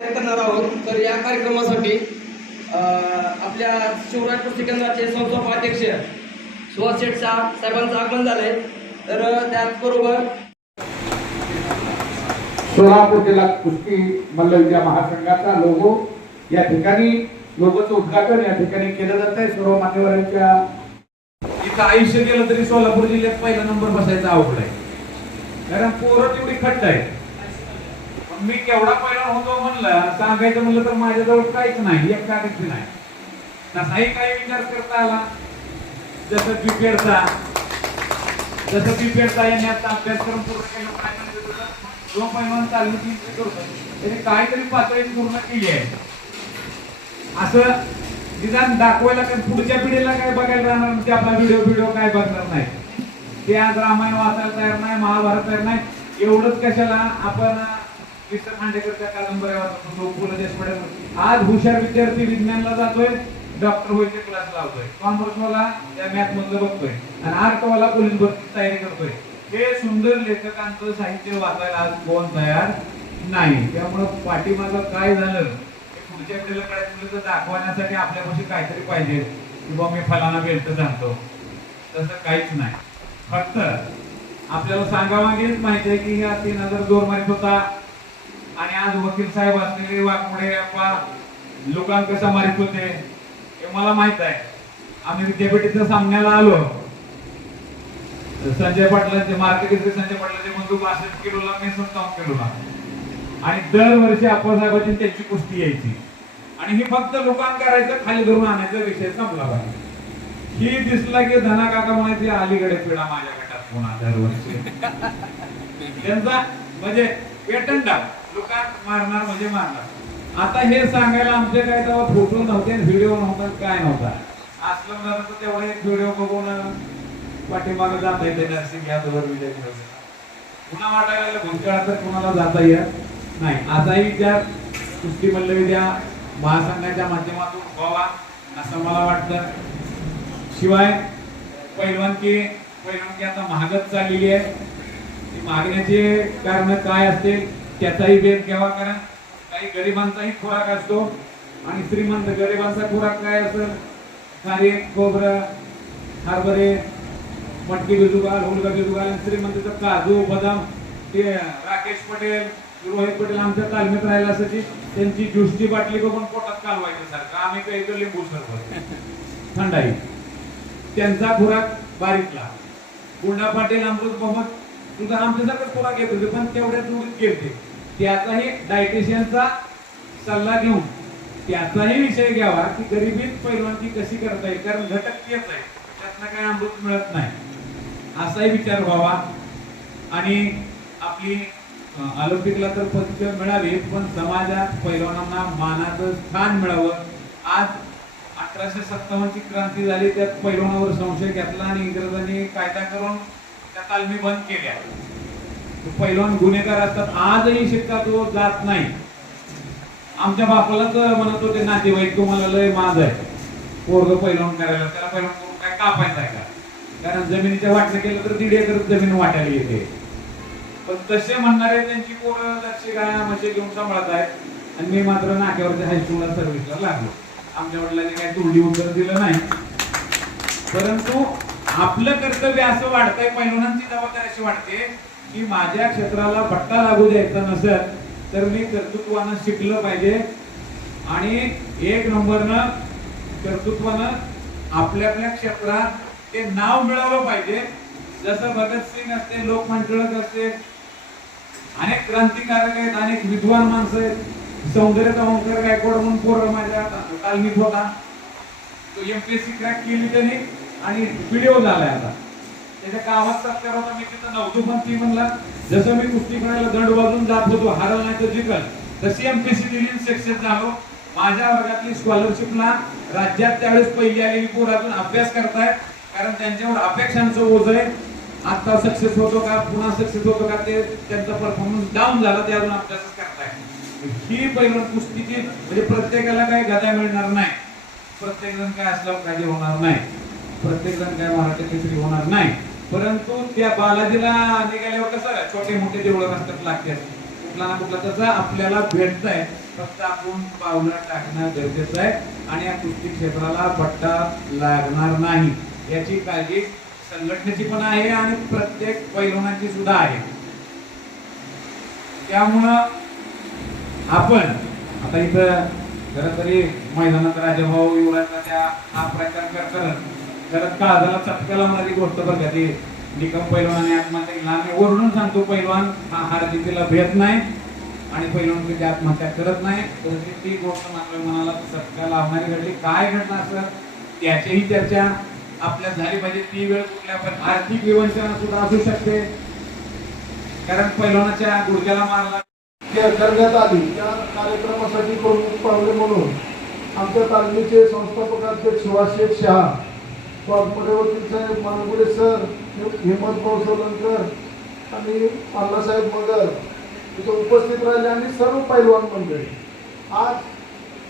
करणार आहोत? तर या कार्यक्रमासाठी आपल्या शिवराज कुस्ती केंद्राचे संस्थापक अध्यक्ष सुहास शेठ साहेब साहेबांचं आगमन झालंय. तर त्याचबरोबर सोलापूर जिल्हा कुस्ती मल्लविद्या महासंघाचा लोगो या ठिकाणी लोगोचं उद्घाटन या ठिकाणी केलं जात आहे सर्व मान्यवरांच्या इथं आयुष्य गेलं तरी सोलापूर जिल्ह्यात पहिला नंबर बसायचा अवघड आहे. कारण पोरं तेवढी खट्ट आहे मी केवढा पहिला होतो म्हणलं सांगायचं म्हणलं तर माझ्याजवळ काहीच नाही एक कागद नाही. तसाही काही विचार करता आला. जसं बीपीएडचा जसं बीपीएडचा यांनी आता अभ्यास करून पूर्ण केला काय जो पैलवान चालू ती करतो त्याने काहीतरी पातळी पूर्ण केली आहे. असं निदान दाखवायला काय पुढच्या पिढीला काय बघायला राहणार नाही, ते आपला व्हिडिओ व्हिडिओ काय बघणार नाही. ते आज रामायण वाचायला तयार नाही महाभारत तयार नाही. एवढंच कशाला आपण मिस्टर खांडेकरच्या कादंबऱ्या वाचत होतो पु ल देशपांडे आज हुशार विद्यार्थी विज्ञानला जातोय डॉक्टर व्हायचे क्लास लावतोय. कॉमर्सवाला त्या मॅथ मधलं बघतोय. आणि आर्टवाला पोलीस भरती तयारी करतोय. हे सुंदर लेखकांचं साहित्य वाचायला आज कोण तयार नाही. त्यामुळं पाठीमागं काय झालं हे पुढच्या पिढीला कळायचं तर दाखवण्यासाठी आपल्यापाशी काहीतरी पाहिजे. किंवा मी फलाना बेल्ट जाणतो. तसं काहीच नाही. फक्त आपल्याला सांगावागेच माहिती आहे की हा तीन हजार जोर मारित होता. आणि आज वकील साहेब असलेले वाघमोडे अप्पा लोकांना कसा मारित होते हे मला माहीत आहे. आम्ही विद्यापीठेच्या सामन्याला आलो. संजय पाटलांचे मार्केट संजय पाटलांचे बंधू बासष्ट किलोला मी सत्तावन्न किलोला आणि दरवर्षी आप्पासाहेबांची त्यांची कुस्ती यायची. आणि हे फक्त लोकांना करायचं खाली धरून आणायचा विषय संपला पाहिजे ही दिसला की धना काका म्हणायचे अलीकडे पिढा माझ्या गटात पुन्हा दरवर्षी? त्यांचा म्हणजे पेटंट लोकांना मारणार म्हणजे मारणार. आता हे सांगायला आमचे काय तेव्हा फोटो नव्हते व्हिडिओ नव्हता काय नव्हता. असलं झालं तेवढे तेवढा एक व्हिडिओ बघून पाठीमागे जाता येते नर्सिंग यादवर विजय पुन्हा वाटायला लागलं भूतकाळात तर कुणाला जाता येत नाही. असाही विचार कुस्ती मल्लविद्या महासंघाच्या माध्यमातून व्हावा असं मला वाटतं. शिवाय पैलवानकी पैलवानकी आता महागच चाललेली आहे. ती मागण्याचे कारण काय असतील त्याचाही भेद घ्यावा कारण काही गरिबांचाही खुराक असतो. आणि श्रीमंत गरिबांचा खुराक काय असेल? खारे खोबरं हरभरे मटकी बिजुगाल हुलगा बिजुगाल श्रीमंत काजू बदाम ते राकेश पटेल रोहित पटेल आमच्या तालमीत राहिला असायची त्यांची ज्यूसची बाटली बघून पोटात कालवायचं सारखं. आम्ही काही तर लिंबू सरबत थंडाई. त्यांचा खुराक बारीकला गुंडा पाटील अमृत मोहम्मद तुझा आमच्यासारखं कोणा घेत होते पण तेवढ्या दूरीत गेलते. त्याचाही डायटिशियनचा सल्ला घेऊन त्याचाही विषय घ्यावा की गरिबीत पैलवानकी कशी करता येईल कारण घटक येत नाही. त्यातनं काही अमृत मिळत नाही. असाही विचार व्हावा. आणि आपली ऑलिम्पिकला तर पदक मिळावी पण समाजात पैलवानांना मानाचं स्थान मिळावं. आज अठराशे सत्तावन्नची क्रांती झाली त्यात पैलवानावर संशय घेतला आणि इंग्रजांनी कायदा करून त्या तालमी बंद केल्या. पैलवान गुन्हेगार असतात आजही शिक्का तो जात नाही. आमच्या बापालाच म्हणत होते नातेवाईक तुम्हाला लय माज आहे. पोरग पैलवान करायला त्याला पैलवान करून काय कापायचा आहे का? कारण जमिनीच्या वाटणं केलं तर दीड एकर जमीन वाटायला येते. पण तसे म्हणणारे त्यांची पोरं जर्सी काय म्हशी घेऊन सांभाळत आहेत. आणि मी मात्र नाक्यावरच्या हायस्कूलला सर्व्हिसला लागलो. आमच्या वडिलांनी काही तोंडी उत्तर दिलं नाही. परंतु आपलं कर्तव्य असं वाढतंय पैलवानांची जबाबदारी अशी वाटते की माझ्या क्षेत्राला भट्टा लागू द्यायचा नसेल तर मी कर्तृत्वानं शिकलं पाहिजे. आणि एक नंबरनं कर्तृत्वानं आपल्या आपल्या क्षेत्रात ते नाव मिळवलं पाहिजे. जसं भगतसिंग असते लोकमान्य टिळक असते अनेक क्रांतिकारक आहेत अनेक विद्वान माणसं आहेत. सौंदर्य ओंकार गायकवाड म्हणून पोरं माझ्या तालमीत होता. तो एमपीएससी क्रॅक केली त्यांनी. आणि व्हिडिओ झालाय आता. त्याच्या गावात सत्कार होता मी तिथं नव्हतो पण ती म्हणला जसं मी कुस्ती खेळायला दंड वाजून जात होतो हारल नाही तर जिंकल. तशी एमपीएससी दिली सक्सेस झालो. माझ्या वर्गातली स्कॉलरशिपला राज्यात त्यावेळेस पहिली आलेली पोर अजून अभ्यास करतायत कारण त्यांच्यावर अपेक्षांचं ओझ आहे. आता सक्सेस होतो का पुन्हा सक्सेस होतो का ते त्यांचा परफॉर्मन्स डाऊन झाला ते अजून अभ्यासच करताय ही पहिलं कुस्तीची म्हणजे प्रत्येकाला काही गदा मिळणार नाही. प्रत्येक जण काय असल्यावर काही होणार नाही. प्रत्येक जण काय मराठी केसरी होणार नाही. परंतु त्या बालाजीला निघाल्यावर कसं छोटे मोठे देवळं रस्त्यात लागतात कुठला ना कुठला त्याचा आपल्याला भेटत आहे फक्त आपण पावलं टाकणं गरजेचं आहे आणि या कुस्ती क्षेत्राला पट्टा लागणार नाही. याची काळजी संघटनेची पण आहे आणि प्रत्येक पैलवानाची सुद्धा आहे. त्यामुळं आपण आता इथं खरं तरी मैदानात राजाभाऊ युवराजचा त्या हा प्रचार करत जरा काळजाला चटका लावणारी गोष्ट बघा ती. निकम पैलवान आत्महत्या केला. आम्ही ओरडून सांगतो पैलवान हा हार जिंतीला भेट नाही आणि पैलवान कधी आत्महत्या करत नाही. तर ती गोष्ट मात्र मनाला चटका लावणारी घडली. काय घडणार सर त्याचीही चर्चा आपल्या झाली पाहिजे. ती वेळ कुठल्या पण आर्थिक विवंचना सुद्धा असू शकते. कारण पैलवानाच्या गुडघ्याला मारला. करण्यात आली. त्या कार्यक्रमासाठी प्रमुख पाहुणे म्हणून आमच्या तालमीचे संस्थापक अध्यक्ष सुभाष शेख शहा कॉर्पोरेवरती साहेब मानगुडे सर हेमंत भाऊ सोलनकर आणि अण्णासाहेब मगर तिथं उपस्थित राहिले आणि सर्व पैलवान मंडळी. आज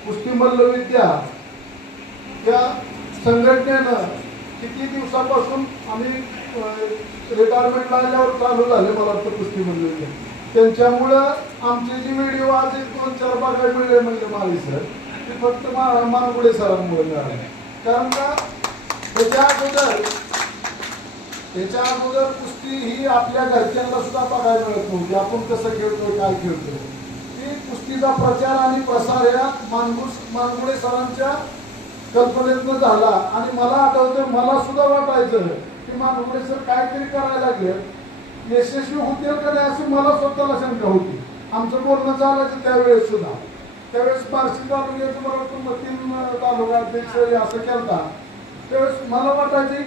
कुस्ती मल्लविद्या त्या संघटनेनं किती दिवसापासून आम्ही रिटायरमेंटला आल्यावर चालू झाले मला वाटतं कुस्ती मल्लविद्या त्यांच्यामुळं आमचे जे व्हिडिओ आज एक दोन चार बघायला मिळले म्हणजे माळी सर. ते फक्त मा मानगुडे सरांमुळे मिळाले. कारण का त्याच्या अगोदर त्याच्या अगोदर कुस्ती ही आपल्या घरच्यांना सुद्धा बघायला मिळत नव्हती. आपण कसं खेळतोय काय खेळतोय? ती कुस्तीचा प्रचार आणि प्रसार या मानगुस मानगुडे सरांच्या कल्पनेतनं झाला. आणि मला आठवतं मला सुद्धा वाटायचं की मानगुडे सर काहीतरी करायला लागले. यशस्वी होतील का नाही अशी मला स्वतःला शंका होती. आमचं बोलणं चालायचं त्यावेळेस सुद्धा. त्यावेळेस बार्शी तालुक्याचं मला वाटतं तालुका अध्यक्ष असं केलता. त्यावेळेस मला वाटायचं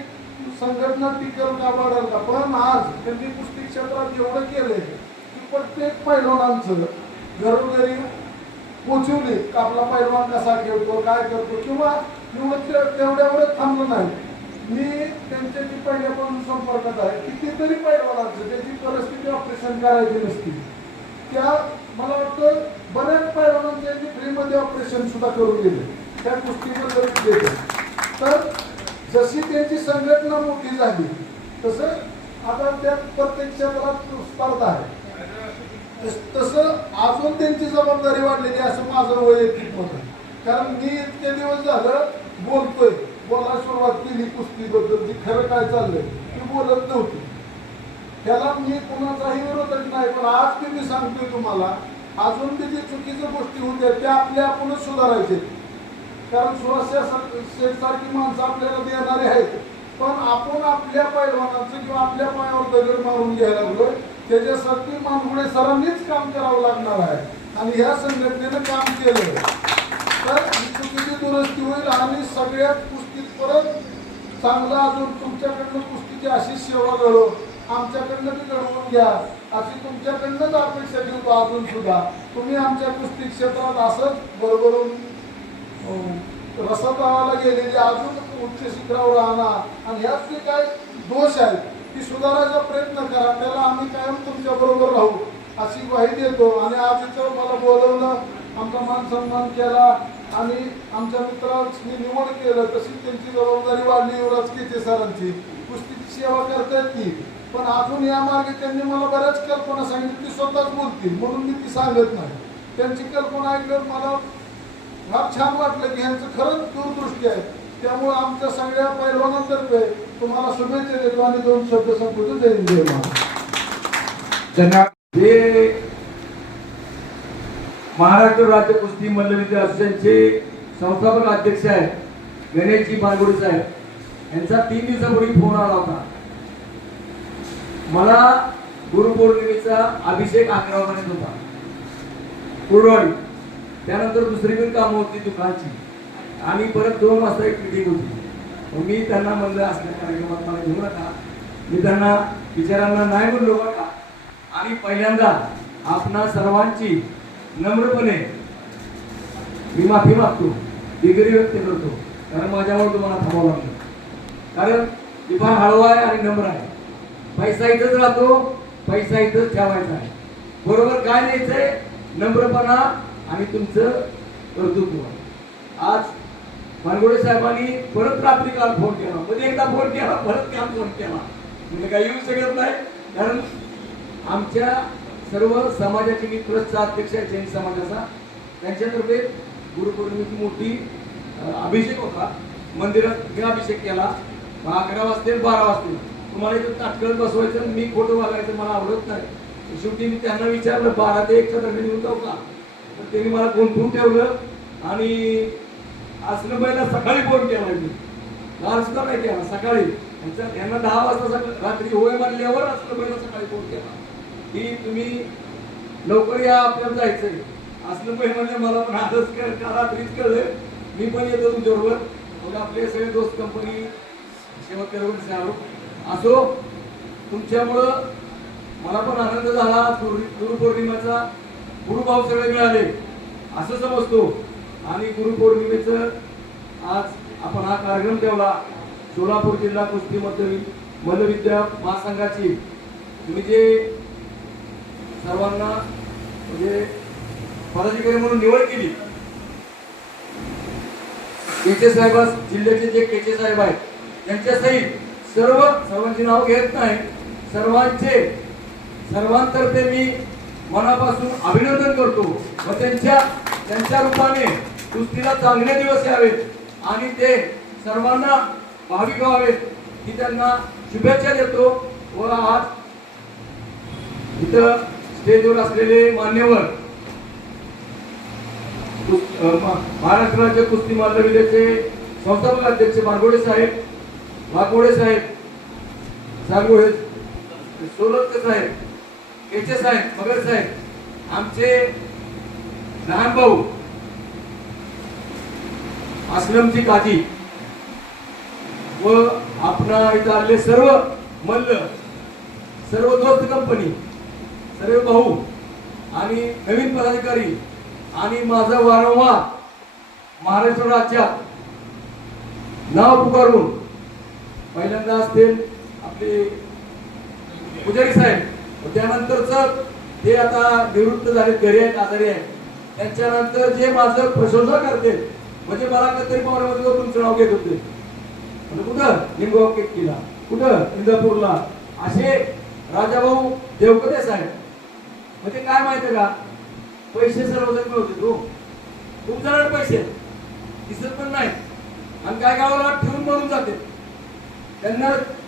संघटना टिकल का वाढल का? पण आज त्यांनी कुस्ती क्षेत्रात एवढं केलंय की प्रत्येक पैलवानांचं घरोघरी पोचवले का आपला पैलवान कसा खेळतो काय करतो किंवा एवढं ते- तेवढ्यावरच थांबलं नाही. मी त्यांच्याशी पहिल्यापासून संपर्कात आहे. कितीतरी पैलवानांचं त्याची परिस्थिती ऑपरेशन करायची नसती त्या मला वाटतं बऱ्याच पैलवानांच्या फ्रीमध्ये ऑपरेशन सुद्धा करून गेले त्या कुस्तीमध्ये तर जशी त्यांची संघटना मोठी झाली तसं आता त्या प्रत्येक क्षेत्रात स्पर्धा आहे. तस- तसं अजून त्यांची जबाबदारी वाढलेली असं माझं वैयक्तिक मत आहे. कारण मी इतके दिवस झालं बोलतोय बोलायला सुरुवात केली कुस्तीबद्दल जी खरं काय चाललंय ती बोलत नव्हती. त्याला मी कुणाचाही विरोधच नाही पण आज मी मी सांगतोय तुम्हाला अजून बी जे चुकीच्या गोष्टी होत्या त्या आपल्या आपणच सुधारायचे. कारण सुरक्षा सारखी माणसं आपल्याला देणारे आहेत. पण आपण आपल्या पैलवानाचं किंवा आपल्या पायावर दगड मारून घ्यायला लागलोय. त्याच्यासाठी मानगुडे सरांनीच काम करावं लागणार आहे. आणि ह्या संघटनेनं काम केलं तर चुकीची दुरुस्ती होईल आणि सगळ्यात कुस्तीत परत चांगलं अजून तुमच्याकडनं कुस्तीची अशी सेवा घडो. आमच्याकडनं ती घडवून घ्या. अशी तुमच्याकडनंच अपेक्षा ठेवतो अजून सुद्धा. तुम्ही आमच्या कुस्ती क्षेत्रात असंच बरोबरून हो. रसातळाला गेलेली अजून उच्च शिखरावर राहणार. आणि यात जे काय दोष आहेत ती सुधारायचा प्रयत्न करा. त्याला आम्ही कायम तुमच्या बरोबर राहू अशी ग्वाही देतो. आणि आज इथं मला बोलवलं आमचा मान सन्मान केला. आणि आमच्या मित्रांनी निवड केलं तशी त्यांची जबाबदारी वाढली युवराज केचे सरांची. कुस्तीची सेवा करतायत ती पण अजून या मार्गे त्यांनी मला बऱ्याच कल्पना सांगितली ती स्वतःच बोलतील. म्हणून मी ती सांगत नाही. त्यांची कल्पना ऐकल्यावर मला फार छान वाटलं की ह्यांचं खरंच दूरदृष्टी आहे. त्यामुळे आमच्या सगळ्या पैलवानांतर्फे तुम्हाला शुभेच्छा देतो आणि दोन शब्द संपूर्ण जय महाराष्ट्र. धन्यवाद. हे महाराष्ट्र राज्य कुस्ती मल्लविद्या असोसिएशनचे संस्थापक अध्यक्ष आहेत गणेशजी बालगुडे साहेब. यांचा तीन दिवसापूर्वी फोन आला होता. मला गुरुपौर्णिमेचा अभिषेक अकरा वाजता होता. कुरवाडी. त्यानंतर दुसरी पण कामं होती दुकानची. आणि परत दोन वाजता एक मिटिंग होती. मग मी त्यांना म्हणलं असल्या कार्यक्रमात मला घेऊ नका. मी त्यांना विचारांना नाही म्हणलो बघा आणि पहिल्यांदा आपणा सर्वांची नम्रपणे मी माफी मागतो डिग्री व्यक्त करतो कारण माझ्यावर तुम्हाला थांबावं लागलं. कारण मी फार हळवा आहे आणि नम्र आहे. पैसा इथंच राहतो पैसा इथंच ठेवायचा आहे. बरोबर काय द्यायचंय नम्रपणा आणि तुमचं कर्तृत्व आज मानगोडे साहेबांनी परत रात्री काल फोन केला. मध्ये एकदा फोन केला परत काल फोन केला. म्हणजे काही येऊ शकत नाही. कारण आमच्या सर्व समाजाचे मी ट्रस्टचा अध्यक्ष आहे जैन समाजाचा. त्यांच्यातर्फे गुरुपौर्णिमेची मोठी अभिषेक होता. मंदिरात मी अभिषेक केला अकरा वाजते बारा वाजते तुम्हाला इथं ताटकळत बसवायचं मी फोटो बघायचं मला आवडत नाही. शेवटी मी त्यांना विचारलं बारा ते एकच्या दरम्यान येऊन जाऊ का? तर त्यांनी मला गुंतवून ठेवलं आणि आसनबाईला सकाळी फोन केला मी. काल सुद्धा नाही केला सकाळी. यांच्या- यांना दहा वाजता रात्री होय मारल्यावर आसनबाईला सकाळी फोन केला. की तुम्ही लवकर या आपल्याला जायचंय. असलं पहिले म्हणजे मला पण आजच कळ रात्रीच कळलं. मी पण येतो तुमच्याबरोबर. मग आपले सगळे दोस्त कंपनी सेवा करवून आलो असो तुमच्यामुळं मला पण आनंद झाला. गुरु गुरुपौर्णिमेचा गुरुभाव सगळे मिळाले. असं समजतो. आणि गुरुपौर्णिमेचं आज आपण हा कार्यक्रम ठेवला. सोलापूर जिल्हा कुस्ती मध्य मल्लविद्या महासंघाची. तुम्ही जे सर्वांना म्हणजे पदाधिकारी म्हणून निवड केली. केचे साहेब जिल्ह्याचे जे केचे साहेब आहेत त्यांच्या सहित सर्व सर्वांची नाव घेत नाही. सर्वांचे सर्वांतर्फे मी मनापासून अभिनंदन करतो व त्यांच्या त्यांच्या रूपाने कुस्तीला चांगले दिवस यावेत आणि ते सर्वांना भाविक व्हावेत ही त्यांना शुभेच्छा देतो व आज इथं स्टेजवर असलेले मान्यवर महाराष्ट्र राज्य कुस्ती महाविद्यालयाचे संस्थापक अध्यक्ष बारगोडे साहेब वाघोडे साहेब सागोडे सोलतकर साहेब केचे साहेब मगर साहेब आमचे लहान भाऊ आश्रमची काजी व आपणा इथं आले सर्व मल्ल सर्व दोस्त कंपनी सर्व भाऊ आणि नवीन पदाधिकारी आणि माझं वारंवार महाराष्ट्र राज्यात नाव पुकारून पहिल्यांदा असतील आपले पुजारी साहेब त्यानंतरच ते आता निवृत्त झाले घरी आहेत आजारी आहेत त्यांच्यानंतर जे माझं प्रशंसा करते म्हणजे मला कधी पाहुण्यामध्ये तुमचं नाव घेत होते. म्हणजे कुठं? लिंगाव केला कुठं? इंदापूरला. असे राजाभाऊ देवकते साहेब. म्हणजे काय माहितीये का? पैसे सर्वजण मिळवते तो. तुमच्याकडे पैसे दिसत पण नाही आणि काय गावाला ठेवून मरून जाते. त्यांना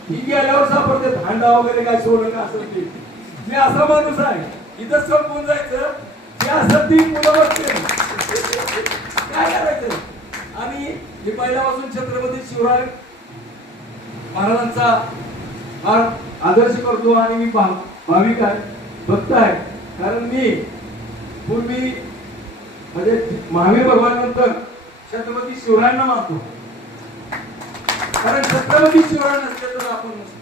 ही गेल्यावर सापडते भांडा वगैरे काय सोडलं का असं मी असा माणूस आहे. इथं संपून जायचं. मी असं ती मुलं बसते काय करायचं? आणि मी पहिल्यापासून छत्रपती शिवराय महाराजांचा फार आदर्श करतो आणि मी भा- भाविक आहे भक्त आहे. कारण मी पूर्वी म्हणजे महावीर भगवानंतर छत्रपती शिवरायांना मानतो. कारण छत्रपती शिवराय नसते तर आपण नसतो.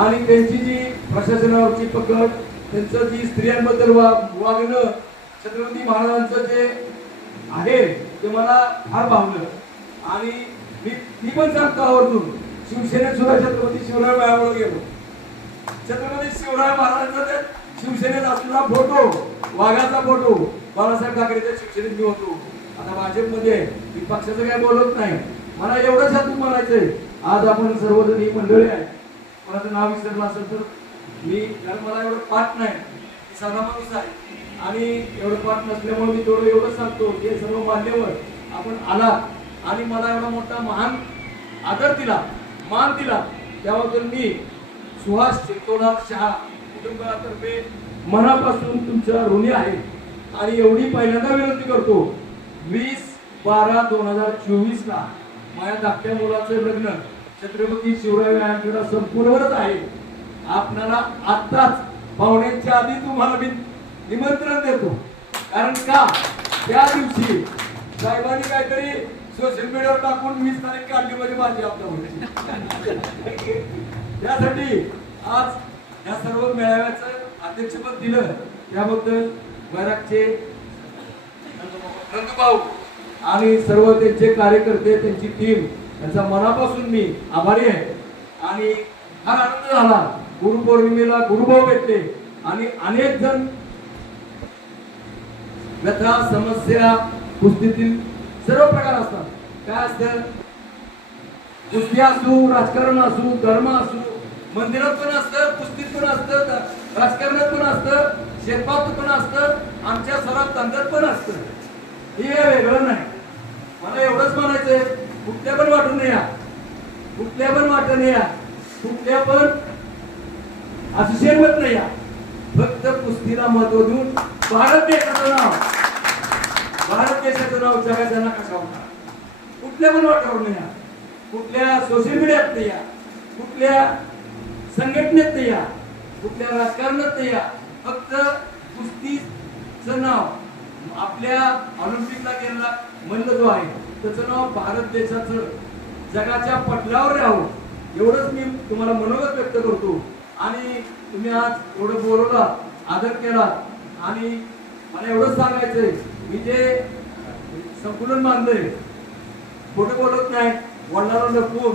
आणि त्यांची जी प्रशासनावरची पकड त्यांचं जी स्त्रियांबद्दल वागणं छत्रपती महाराजांचं जे आहे ते मला फार भावलं. आणि मी ती पण सांगतो आवर्जून शिवसेनेत सुद्धा छत्रपती शिवराय वयामुळे गेलो. छत्रपती शिवराय महाराजांचा शिवसेनेत असलेला फोटो वाघाचा फोटो बाळासाहेब ठाकरेच्या शिवसेनेत मी होतो. आता भाजपमध्ये आहे. मी पक्षाचं काय बोलत नाही. मला एवढंच यातून म्हणायचंय आज आपण सर्वजण ही मंडळी आहे कोणाचं नाव विसरलं असेल तर मी कारण मला एवढं पाठ नाही. साधा माणूस आहे. आणि एवढं पाठ नसल्यामुळे मी तेवढं एवढं सांगतो हे सर्व मान्यवर आपण आला आणि मला एवढा मोठा महान आदर दिला मान दिला त्याबद्दल मी सुहास चितोडा शहा कुटुंबातर्फे मनापासून तुमच्या ऋणी आहे. आणि एवढी पहिल्यांदा विनंती करतो वीस बारा दोन हजार चोवीसला माझ्या धाकट्या मुलाचं लग्न छत्रपती शिवराय व्यायामपीठा संपूर्णच आहे. आपणाला आत्ताच पाहुण्यांच्या आधी तुम्हाला मी निमंत्रण देतो. कारण का? त्या दिवशी साहेबांनी काहीतरी सोशल मीडियावर टाकून वीस तारीख काढली म्हणजे माझी आपल्यामध्ये त्यासाठी आज या सर्व मेळाव्याचं अध्यक्षपद दिलं. त्याबद्दल बैरागचे नंदूभाऊ आणि सर्व त्यांचे कार्यकर्ते त्यांची टीम त्यांचा मनापासून मी आभारी आहे. आणि फार आनंद झाला. गुरुपौर्णिमेला गुरुभाऊ भेटले. आणि अनेक जण व्यथा समस्या कुस्तीतील सर्व प्रकार असतात. काय असतं? कुस्ती असू राजकारण असू धर्म असू मंदिरात पण असतं कुस्तीत पण असतं राजकारणात पण असतं शेतपात पण असतं आमच्या सरात धंद्यात पण असतं. हे वेगळं नाही. मला एवढंच म्हणायचंय. कुठल्या पण वाटून या कुठल्या पण वाटून या कुठल्या पण अतिशय मत नाही या फक्त कुस्तीला महत्त्व देऊन भारत देशाचं नाव भारत देशाचं नाव जगाच्या कसा होता कुठल्या पण वाटावर नाही या कुठल्या सोशल मीडियात नाही या कुठल्या संघटनेत नाही या कुठल्या राजकारणात नाही या फक्त कुस्तीचं नाव आपल्या ऑलिम्पिकला गेलेला मल्ल जो आहे त्याचं नाव भारत देशाचं जगाच्या पटलावर राहू. एवढंच मी तुम्हाला मनोगत व्यक्त करतो. आणि तुम्ही आज एवढं बोलवला आदर केला. आणि मला एवढंच सांगायचंय मी जे संकुलन बांधलंय खोटं बोलत नाही वडिलांना लपवून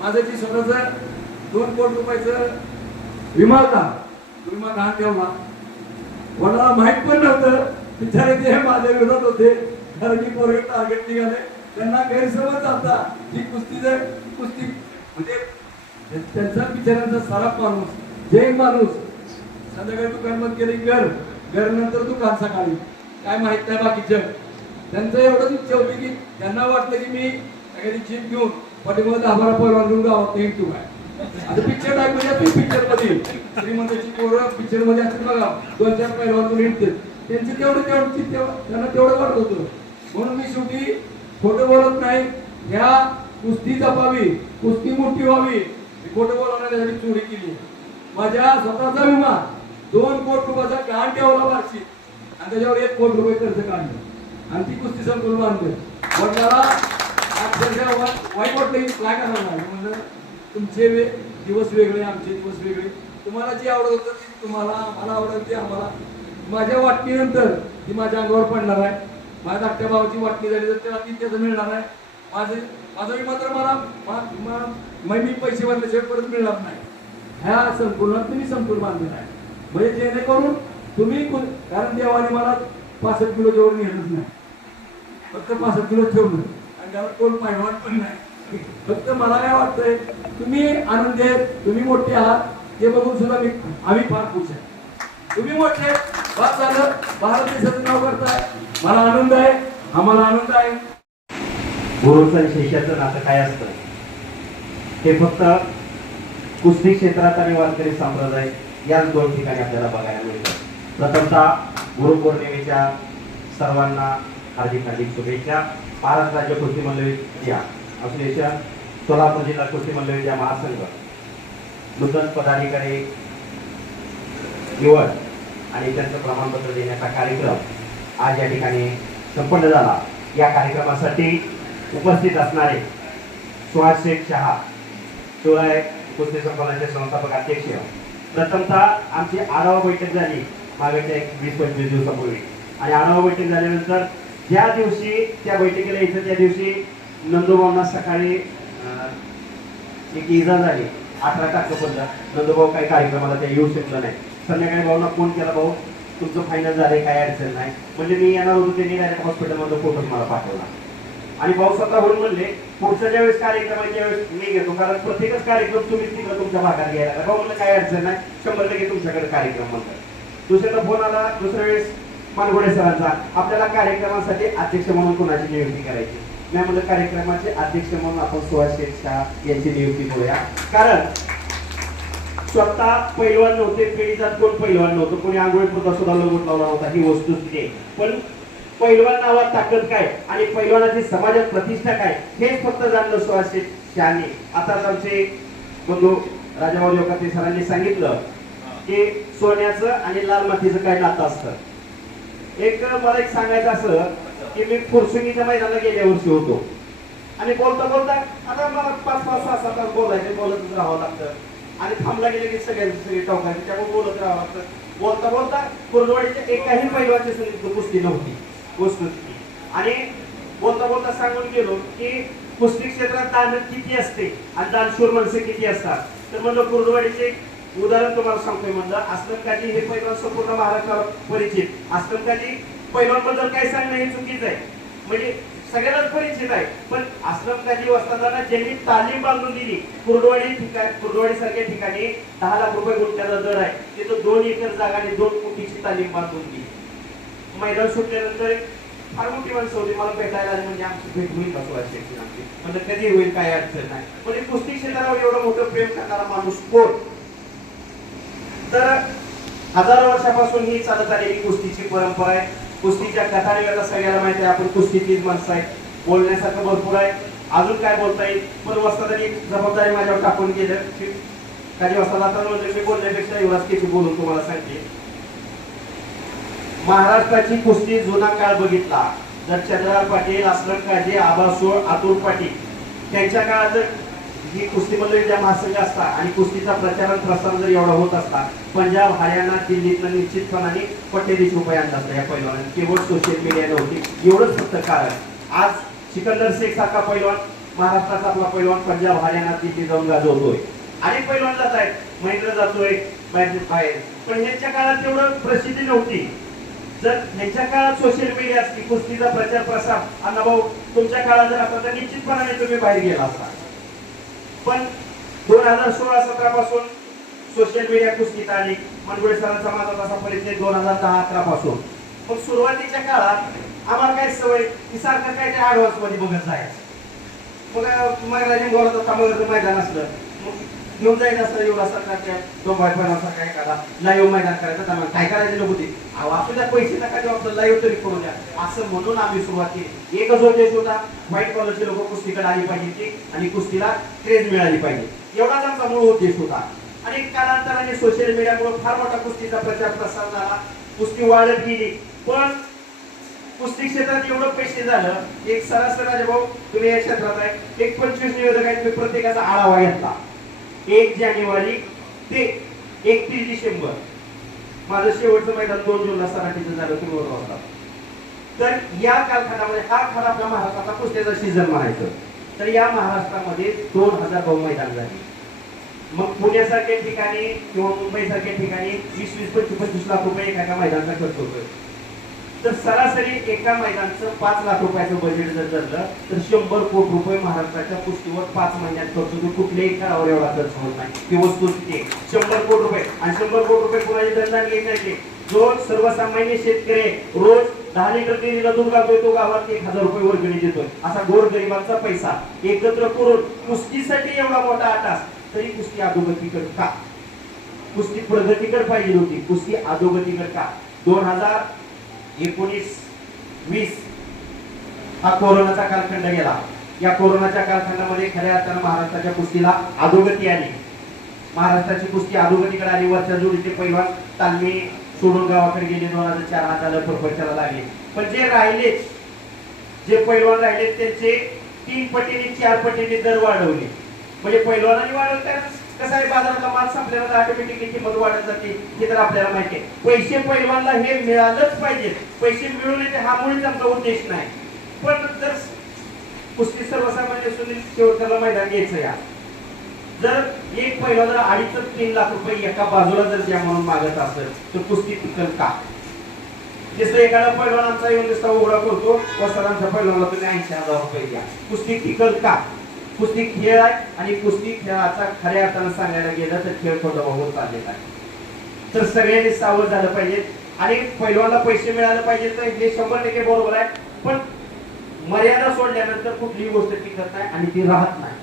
माझं जी स्वतःच दोन कोटी रुपयाचं विमा होता विमा घाण ठेवला? वडिलांना माहीत पण नव्हतं बिचारे ते माझ्या विरोध होते कारण की पोरगे टार्गेट निघाले. त्यांना गैरसमज आता कुस्ती कुस्तीचं कुस्ती म्हणजे त्यांचा बिचाऱ्यांचा सारा माणूस जे माणूस संध्याकाळी तू बंद केली घर. घर नंतर दुकान सकाळी. काय माहीत नाही बाकीचं. त्यांचं एवढंच इच्छा होती की त्यांना वाटलं की मी एखादी जीप घेऊन पाठीमध्ये दहा बारा पैलवान घेऊन गावात येईल तू काय आता पिक्चर टाकूया तू पिक्चरमध्ये. श्रीमंताची पोरं पिक्चरमध्ये असतात बघा. दोन चार पैलवान कोणी हिंडतात त्यांचं तेवढं तेवढं तेवढं त्यांना तेवढं वाटत होतं. म्हणून मी शेवटी खोटं बोलत नाही. ह्या कुस्ती जपावी कुस्ती मोठी व्हावी. मी खोटं बोलवण्यासाठी चोरी केली. माझ्या स्वतःचा विमा दोन कोट रुपयाचा गहाण ठेवला वार्षिक आणि त्याच्यावर एक कोट रुपये कर्ज काढलं. आणि ती कुस्ती संकुल बांधलं. वडिलाला अक्षरशः वाईट वाटलं की काय करणार नाही. म्हणलं तुमचे वे दिवस वेगळे आमचे दिवस वेगळे. तुम्हाला जे आवडत होतं ते तुम्हाला आम्हाला आवडत ते आम्हाला. माझ्या वाटणीनंतर ती माझ्या अंगावर पडणार आहे. माझ्या धाकट्या भावाची वाटणी झाली तर त्याला तीन त्याचं मिळणार नाही. माझे माझं मात्र मला मा- मी पैसे भरल्याशिवाय परत मिळणार नाही. ह्या संकुलात तुम्ही संकुल बांधलेला आहे. म्हणजे जेणेकरून तुम्ही कारण देवाने मला पासष्ट किलो जेवण नेलंच नाही. फक्त पासष्ट किलो ठेवलं. आणि त्याला कोण पायवाट पण नाही. फक्त मला काय वाटतंय तुम्ही आनंद आहेत तुम्ही मोठे आहात ते बघून सुद्धा मी आम्ही फार खुश आहे. तुम्ही मोठे बस झालं भारत देशाचं नाव करताय. मला आनंद आहे आम्हाला आनंद आहे. गुरुचं आणि शिष्याचं नातं काय असतं? हे फक्त कुस्ती क्षेत्रात आणि वारकरी संप्रदाय याच दोन ठिकाणी आपल्याला बघायला मिळतं. प्रथमतः गुरुपौर्णिमेच्या सर्वांना हार्दिक हार्दिक शुभेच्छा. महाराष्ट्र राज्य कुस्ती मंडळी या. असोसिएशन सोलापूर जिल्हा कुस्ती मंडळीच्या महासंघ. नूतन पदाधिकारी निवड आणि त्यांचं प्रमाणपत्र देण्याचा कार्यक्रम आज या ठिकाणी संपन्न झाला. या कार्यक्रमासाठी उपस्थित असणारे सुहास शेख शहा शिवराय कुस्ती संकुलाचे संस्थापक अध्यक्ष प्रथमतः आमची आढावा बैठक झाली. मागच्या एक वीस पंचवीस दिवसापूर्वी. आणि आढावा बैठक झाल्यानंतर ज्या दिवशी त्या बैठकीला यायचं त्या दिवशी नंदुभाऊंना सकाळी एक इजा झाली. अठरा तारखेपर्यंत नंदुभाऊ काही कार्यक्रमाला त्या येऊ शकलं नाही. संध्याकाळी भाऊना फोन केला भाऊ तुमचं फायनल झालंय काय अडचण नाही. म्हणजे मी येणार होतो त्यांनी डायरेक्ट हॉस्पिटलमधून फोटो मला पाठवला. आणि भाऊ स्वतः होऊन म्हणले पुढच्या ज्या वेळेस कार्यक्रमाच्या मी घेतो कारण प्रत्येकच कार्यक्रम तुम्हीच तिकडे तुमच्या भागात घ्यायला भाऊ म्हणलं काय अडचण नाही शंभर टक्के तुमच्याकडे कार्यक्रम म्हणतात दुसऱ्यांदा फोन आला दुसऱ्या वेळेस मानगुडे सरांचा आपल्याला कार्यक्रमासाठी अध्यक्ष म्हणून कोणाची नियुक्ती करायची? मी म्हणलं कार्यक्रमाचे अध्यक्ष म्हणून आपण सुहास शेख शाह यांची नियुक्ती करूया. कारण स्वतः पैलवान नव्हते पिढीजात कोण पैलवान नव्हतं? कोणी आंघोळी पुरता सुद्धा लगोट लावला होता ही वस्तुस्थिती आहे पण पैलवान नावात ताकद काय? आणि पैलवानाची समाजात प्रतिष्ठा काय? हेच फक्त जाणलं सुहास शहाने आताच आमचे बंधू राजाभाऊ योगाते सरांनी सांगितलं की सोन्याचं आणि लाल मातीचं काय नातं असतं. एक मला एक सांगायचं असं की मी फुरसुंगीच्या मैदानाला गेल्या वर्षी होतो. आणि बोलता बोलता आता मला पाच पाच सहा सात बोलायचं बोलतच राहावं लागतं. आणि थांबला गेले की सगळ्यांची सगळे टोकायचे त्यामुळे बोलत राहावं लागतं. बोलता बोलता कुर्डवाडीच्या एकाही पैलवाची संगीत कुस्ती नव्हती. वस्तुस्थिती आणि बोलता बोलता सांगून गेलो की कुस्ती क्षेत्रात दान किती असते आणि दानशूर माणसं किती असतात? तर म्हणलं कुर्दवाडीचे उदाहरण तुम्हाला सांगतोय म्हणलं अस्लम काजी हे पैलवान संपूर्ण महाराष्ट्राला परिचित. अस्लम काजी पैलवानबद्दल काय सांगणं हे चुकीचं आहे. म्हणजे सगळ्यांनाच परिचित आहे. पण आश्रम काजी असताना ज्यांनी तालीम बांधून दिली कुर्डवाडी ठिकाणी कुर्डवाडी सारख्या ठिकाणी दहा लाख रुपये गुंठ्याचा दर आहे. तिथं दोन एकर जागा आणि दोन कोटीची तालीम बांधून दिली. मैदान सुटल्यानंतर फार मोठी माणसं होती. मला भेटायला म्हणजे आमची भेट होईल का सुभाष आमची. म्हणजे कधी होईल काय अडचण नाही. म्हणजे कुस्ती क्षेत्रावर एवढं मोठं प्रेम करणारा माणूस कोण? तर हजारो वर्षापासून ही चालत आलेली कुस्तीची परंपरा आहे. कुस्तीच्या कथा वेळेला सगळ्याला माहिती आहे आपण कुस्तीतलीच माणसं आहे. बोलण्यासारखं भरपूर आहे. अजून काय बोलता येईल? पण वस्तादारी तरी जबाबदारी माझ्यावर टाकून गेलं. की काही वाजता आता म्हणजे मी बोलण्यापेक्षा युवराज केशी बोलून तुम्हाला सांगते. महाराष्ट्राची कुस्ती जुना काळ बघितला. जर चंद्रलाल पाटील असलम काजे आबासोळ अतुल पाटील त्यांच्या काळात ही कुस्ती ज्या महासंघ असता आणि कुस्तीचा प्रचार आणि प्रसार जर एवढा होत असता पंजाब हरियाणा दिल्लीतलं निश्चितपणाने पट्टेरीस रुपये आणला असता या पैलवानाने केवळ सोशल मीडिया नव्हती एवढंच फक्त कारण. आज सिकंदर शेख सारखा पैलवान महाराष्ट्राचा आपला पैलवान पंजाब हरियाणा दिल्ली जाऊन गाजवतोय. अनेक पैलवान जात आहेत महेंद्र जातोय बाहेर पण यांच्या काळात तेवढं प्रसिद्धी नव्हती. जर ह्यांच्या काळात सोशल मीडिया असती कुस्तीचा प्रचार प्रसार अण्णाभाऊ तुमच्या काळात जर असता तर निश्चितपणाने तुम्ही बाहेर गेला असता. पण दोन हजार सोळा सतरा पासून सोशल मीडिया कुस्तीत आली. मनगुळे सरांचा माझा तसा परिचय दोन हजार दहा अकरा पासून. मग सुरुवातीच्या काळात आम्हाला काय सवय? की सारखं काय ते ऍडव्हान्समध्ये बघत जायचं. मग मग बोलत होता मैदान असलं. मग घेऊन जायचं असतं एवढा सरकारच्या दोन बाय सारखा एखादा लाईव्ह मैदान करायचा तर काय करायचे नको ते? अहो असू द्या पैसे नका देऊ आपलं लाईव्ह तरी करू द्या. असं म्हणून आम्ही सुरुवात केली. एकच उद्देश होता व्हाईट कॉलरचे लोक कुस्तीकडे आली पाहिजे ती आणि कुस्तीला क्रेज मिळाली पाहिजे. एवढाच आमचा मूळ उद्देश होता. आणि कालांतराने सोशल मीडियामुळे फार मोठा कुस्तीचा प्रचार प्रसार झाला. कुस्ती वाढत गेली. पण कुस्ती क्षेत्रात एवढं पैसे झालं एक सरासरी राजाभाऊ तुम्ही या क्षेत्रात आहे. एक पंचवीस निवेदक आहेत प्रत्येकाचा आढावा घेतला. एक जानेवारी ते एकतीस डिसेंबर. माझं शेवटचं मैदान दोन जूनला सराठीचं झालं तुम्ही होता. तर या कालखंडामध्ये हा खरा आपल्या महाराष्ट्राचा कुस्त्याचा सीझन म्हणायचं. तर या महाराष्ट्रामध्ये दोन हजार भाऊ मैदान झाले. मग पुण्यासारख्या ठिकाणी किंवा मुंबईसारख्या ठिकाणी वीस वीस पंचवीस पंचवीस लाख रुपये एका मैदानाचा खर्च होतोय. तर सरासरी एका महिन्याचं पाच लाख रुपयाचं बजेट जर धरलं तर शंभर कोटी रुपये महाराष्ट्राच्या पुष्टीवर पाच महिन्यात खर्च होतो. कुठल्याही स्तरावर एवढा खर्च होत नाही. ती वस्तुस्थिती शंभर कोटी रुपये. आणि शंभर कोटी रुपये कोणाची धंदा घेण्याचे जो सर्वसामान्य शेतकरी रोज दहा लिटर डेअरीला दूध तो गावात एक हजार रुपये वर्गणी देतोय. असा गोर गरिबांचा पैसा. एकत्र करून कुस्तीसाठी एवढा मोठा आटास. तरी कुस्ती अधोगतीकडे का? कुस्ती प्रगतीकडे पाहिजे होती. कुस्ती अधोगतीकडे का? दोन हजार एकोणीस वीस हा कोरोनाचा कालखंड गेला. या कोरोनाच्या कालखंडामध्ये खऱ्या अर्थानं महाराष्ट्राच्या कुस्तीला अधोगती आली. महाराष्ट्राची कुस्ती अधोगतीकडे आली. वरच्या जोडीचे पैलवान तालमी सोडून गावाकडे गेले. दोन हजार चार हाताला प्रपंचाला लागले. पण जे राहिले जे पैलवान राहिले त्यांचे तीन पटीने चार पटीने दर वाढवले. म्हणजे पैलवानाने वाढवतात कसं आहे बाजारातला माल संपल्यानंतर ऑटोमॅटिकली किंमत वाढत जाते हे तर आपल्याला माहिती आहे. पैसे पैलवानला हे मिळालंच पाहिजे. पैसे मिळून येते हा मुळीच आमचा उद्देश नाही. पण जर कुस्ती सर्वसामान्य सुनील शेवटला मैदान घ्यायचं या. जर एक पहिला जर अडीच तीन लाख रुपये एका बाजूला जर ज्या म्हणून मागत असेल तर कुस्ती टिकल का? जसं एखादा पैलवान आमचा येऊन नुसता उघडा करतो वसरांचा पैलवानला तुम्ही ऐंशी हजार रुपये द्या. कुस्ती टिकल का? कुस्ती खेळ आहे आणि कुस्ती खेळाचा खऱ्या अर्थानं सांगायला गेलं तर खेळ खोटा होत चाललेला आहे. तर सगळ्यांनी सावध झालं पाहिजे आणि पैलवानला पैसे मिळाले पाहिजे तर हे शंभर टक्के बरोबर आहे. पण मर्यादा सोडल्यानंतर कुठलीही गोष्ट टिकत नाही आणि ती राहत नाही.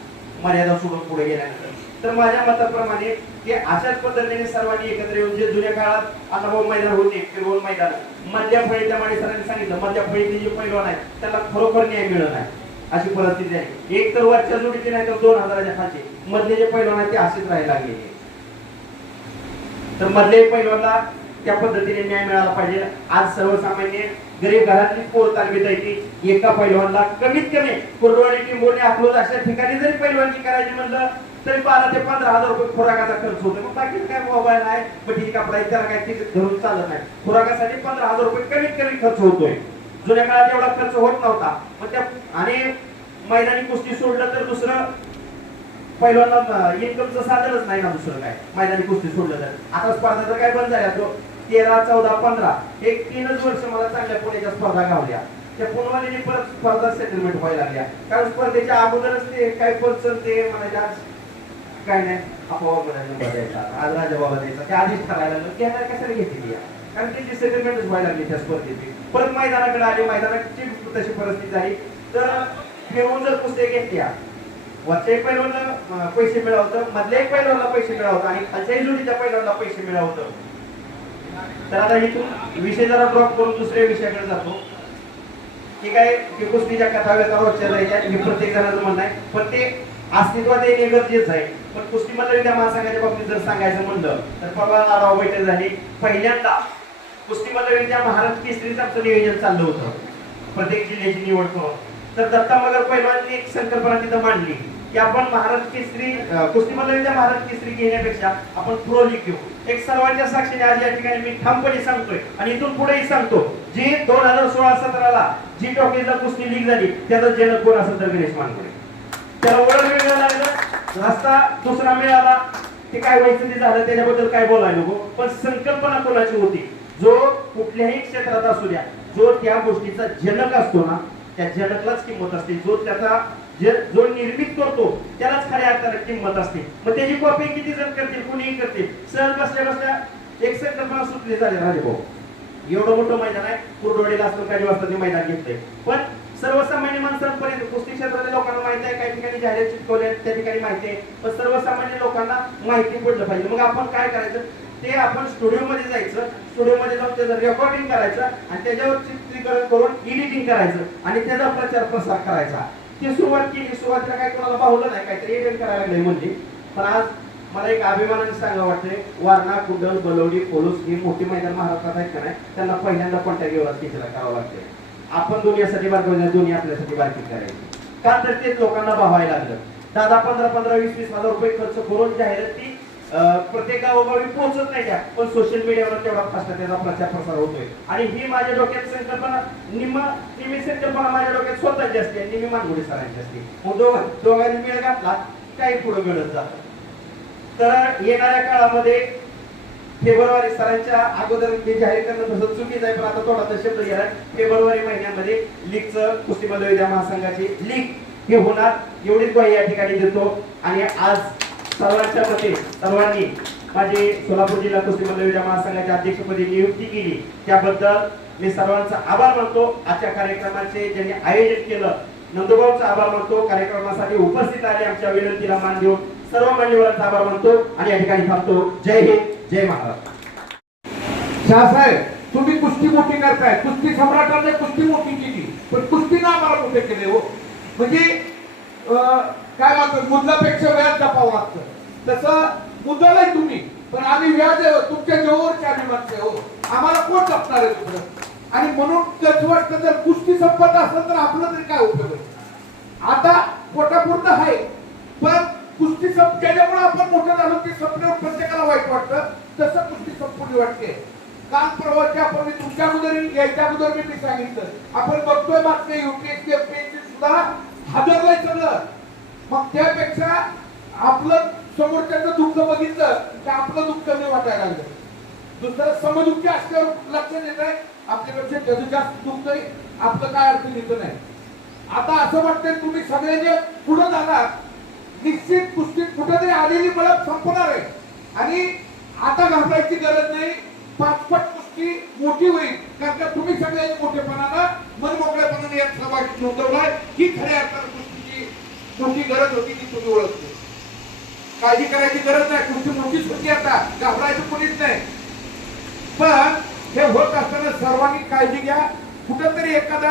मर्यादा सोडून पुढे गेल्यानंतर. तर माझ्या मताप्रमाणे की अशाच पद्धतीने सर्वांनी एकत्र येऊन जे जुन्या काळात भाऊ मैदान होते फिरवून मैदान मधल्या फळीतल्या माणसांनी सांगितलं मधल्या फळीचे जे पैलवान आहेत त्याला खरोखर न्याय मिळत नाही. अशी परिस्थिती आहे. एक तर वरच्या जोडीचे नाही तर दोन हजाराच्या खालचे. मधले जे पैलवान आहेत ते असेच राहायला लागलेले तर मधले पैलवानला त्या पद्धतीने न्याय मिळाला पाहिजे. आज सर्वसामान्य गरीब घरातली पोर तालमीत आहे ती. एका पैलवानला कमीत कमी कुर्डवाडी टिंबोली अकलूज अशा ठिकाणी जरी पैलवानगी करायची म्हणलं तरी बारा ते पंधरा हजार रुपये खुराकाचा खर्च होतो. मग बाकी काय मोबाईल आहे बटी कपडा आहे, त्याला काय तिकीट धरून चालत नाही. खुराकासाठी पंधरा हजार रुपये कमीत कमी खर्च होतोय. जुन्या काळात एवढा खर्च होत नव्हता. मग त्या आणि मैदानी कुस्ती सोडलं तर दुसरं पहिल्यांदा इन्कमचं साधनच नाही ना दुसरं काय. मैदानी कुस्ती सोडलं तर. आता स्पर्धा तर काय बंद झाल्या. तो तेरा चौदा पंधरा. हे तीनच वर्ष मला चांगल्या पुण्याच्या स्पर्धा गावल्या. त्या पुणेवाल्याने परत स्पर्धा सेटलमेंट व्हायला लागल्या. कारण स्पर्धेच्या अगोदरच ते काय पण ते म्हणायचे आज काय नाही आपोआप म्हणायचं आज द्यायचा बाबा द्यायचा. ते आधीच ठरायला लागलं. कशाला घेतली या? कारण त्यांची सेटलमेंटच व्हायला लागली त्या स्पर्धेची परत मैदानाकडे आले मैदानाची तशी परिस्थिती झाली. तर फिरवून जर पुस्तके घेतल्या वरच्या एक पैलवानला पैसे मिळवतं मधल्या एक पैलवानला पैसे मिळवतं आणि खालच्याही जोडीच्या पैलवानला पैसे मिळवतं तर. आता इथून विषय जरा ड्रॉप करून दुसऱ्या विषयाकडे जातो. ठीक आहे की कुस्तीच्या कथा व्यथा रोजच्या जायच्या हे प्रत्येक जणांचं म्हणणं आहे. पण ते अस्तित्वात येणे गरजेचं आहे. पण कुस्ती त्या महासंघाच्या बाबतीत जर सांगायचं म्हणलं तर परवा आढावा बैठक झाली. पहिल्यांदा कुस्ती त्या महाराष्ट्र केसरीचं आमचं नियोजन चाललं होतं. प्रत्येक जिल्ह्याची निवड करून तर दत्ता मगर पैलवाननी एक संकल्पना तिथं मांडली की आपण महाराज केसरी कुस्ती त्या महाराज केसरी घेण्यापेक्षा आपण प्रो लीग घेऊ एक सर्वांच्या साक्षीने आज या ठिकाणी मी ठामपणे सांगतोय आणि इथून पुढेही सांगतो जी दोन हजार सोळा सतराला जी टॉकीजला कुस्ती लीग झाली त्याचा जनक कोण असेल तर गणेश मानकडे त्याला ओळख वेगळं लागलं रस्ता दुसरा मिळाला ते काय व्हायचं ते झालं त्याच्याबद्दल काय बोलायला नको? पण संकल्पना कोणाची होती? जो कुठल्याही क्षेत्रात असू द्या जो त्या गोष्टीचा जनक असतो ना त्या जनकलाच किंमत असते. जो त्याचा जे- जो निर्मित करतो त्यालाच खऱ्या अर्थाने किंमत असते. मग त्याची कॉपी किती जण करतील कुणीही करतील? सहज बसल्या बसल्या एक संकल्पना सुटली झाली. राजेभाऊ एवढं मोठं मैदान आहे कुरडोडीला असतो काही वाजता ते मैदान घेतलंय. पण सर्वसामान्य माणसांपर्यंत कुस्ती क्षेत्रातल्या लोकांना माहिती आहे काही ठिकाणी जाहिरात चिटकवल्या त्या ठिकाणी माहिती आहे. पण सर्वसामान्य लोकांना माहिती पडलं पाहिजे. मग आपण काय करायचं? ते आपण स्टुडिओ मध्ये जायचं स्टुडिओ मध्ये जाऊन त्याचं रेकॉर्डिंग करायचं आणि त्याच्यावर चित्रीकरण करून एडिटिंग करायचं आणि त्याचा प्रचार प्रसार करायचा. ती सुरुवात केली सुरुवातीला काय कोणाला बाहुलं नाही काहीतरी एडिट करायला लागले म्हणजे पण आज मला एक अभिमानाने सांगा वाटते वारणा कुंडल बलवडी पोलूस ही मोठी मैदान महाराष्ट्रात आहेत का नाही त्यांना पहिल्यांदा कॉन्टॅक्ट व्यवहार केला करावं लागते आपण दोन्हीसाठी बारकावल्या दोन्ही आपल्यासाठी बारकी करायची. का तर ते लोकांना भावायला लागलं. दादा पंधरा पंधरा वीस वीस हजार रुपये खर्च करून जाहिरात ती प्रत्येकाबरोबर पोहोचत नाही त्या पण सोशल मीडियावर तेवढा फास्ट त्याचा प्रचार प्रसार होतोय. आणि ही माझ्या डोक्यात संकल्पना निम्म निम्मी संकल्पना माझ्या डोक्यात स्वतःची असते आणि निम्मी मानगुडी सरांची असते. मग दोघ दोघांनी मेळ घातला काही पुढे मिळत जात. तर येणाऱ्या काळामध्ये फेब्रुवारी सरांच्या अगोदर मी जाहीर करणं तसं चुकीच आहे पण आता थोडासा शब्द गेला फेब्रुवारी महिन्यामध्ये लीगचं कुस्ती मल्लविद्या महासंघाची लीग हे होणार. एवढीच ग्वाही या ठिकाणी देतो. आणि आज सर्वांच्या मते सर्वांनी माझी सोलापूर जिल्हा कुस्ती मल्लविद्या महासंघाच्या अध्यक्षपदी नियुक्ती केली. त्याबद्दल मी सर्वांचा आभार मानतो. आजच्या कार्यक्रमाचे ज्यांनी आयोजन केलं नंदुभाऊचा आभार मानतो. कार्यक्रमासाठी उपस्थित आले आमच्या विनंतीला मान देऊन सर्व मान्यवरांचा आभार मानतो आणि या ठिकाणी थांबतो. जय हिंद जय महाराष्ट्र. शाहसाहेब तुम्ही कुस्ती मोठी करताय. कुस्ती सम्राटाने कुस्ती मोठी केली. पण कुस्तीनं आम्हाला मोठे केले हो? म्हणजे काय म्हणतात मुद्दापेक्षा व्याज जपावं लागतं. तसं मुद्दालाही तुम्ही पण आम्ही व्याज तुमच्या जवळचे आम्ही म्हणते हो. आम्हाला कोण जपणार आहे तुझं आणि म्हणून त्याच वाटतं जर कुस्ती संपत असलं तर आपलं तरी काय उपयोग आहे? आता पोटापुरतं आहे पण कुस्ती संप त्याच्यामुळे आपण मोठं झालो की संपल्यावर प्रत्येकाला वाईट वाटतं. तसं कुस्ती संपूर्ण वाटते. काल प्रवाच्या आपण मी तुमच्या अगोदर यायच्या अगोदर मी मी सांगितलं. आपण बघतोय मागच्या युपीएससी एमपीएससी सुद्धा हादरलंय सगळं. मग त्यापेक्षा आपलं समोरच्याचं दुःख बघितलं तर आपलं दुःख कमी वाटायला लागलं. दुसरं समदुःखी असल्यावर लक्षात येत आहे. आपल्यापेक्षा त्याचं जास्त दुःख आहे आपलं काय अर्थ येत नाही. आता असं वाटतंय तुम्ही सगळे जे पुढे जाणार निश्चित पुष्टीत कुठेतरी आलेली मला संपणार आहे. आणि आता घाबरायची गरज नाही. पाचपट पुष्टी मोठी होईल. कारण का तुम्ही सगळ्यांनी मोठेपणानं मन मोकळेपणाने यात सहभाग नोंदवलाय ही खऱ्या अर्थानं कृष्णीची मोठी गरज होती ती तुम्ही ओळखतो. काळजी करायची गरज नाही. कृष्ण मोठीच होती आता. घाबरायचं कोणीच नाही. पण हे होत असताना सर्वांनी काळजी घ्या. कुठंतरी एखादा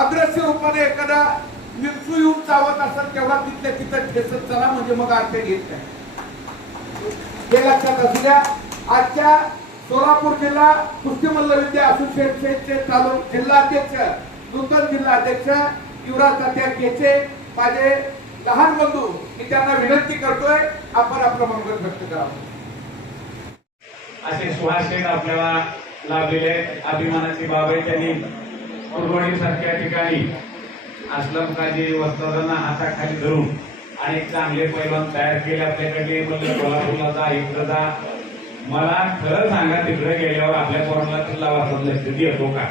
अग्रस्य रूपाने एखादा मिरचू येऊन चावत असेल तेवढा तिथल्या तिथं ठेचत चला म्हणजे मग अडचण येत नाही. हे लक्षात असू द्या. आजच्या सोलापूर जिल्हा कुस्ती मल्लविद्या असोसिएशनचे तालुक जिल्हा अध्यक्ष नूतन जिल्हा अध्यक्ष युवराज तात्या केचे माझे लहान बंधू मी त्यांना विनंती करतोय आपण आपलं मनोगत व्यक्त करावं. असे सुहास शेठ आपल्याला लाभलेले अभिमानाची बाब आहे त्यांनी कुरगोडी सारख्या ठिकाणी असलम काजी वस्तादांना हाताखाली धरून अनेक चांगले पैलवान तयार केले. आपल्याकडले म्हणजे कोल्हापूरला जा इकडं जा. मला खरं सांगा तिकडे गेल्यावर आपल्या पोराला तिथला वाचत लक्ष येतो का?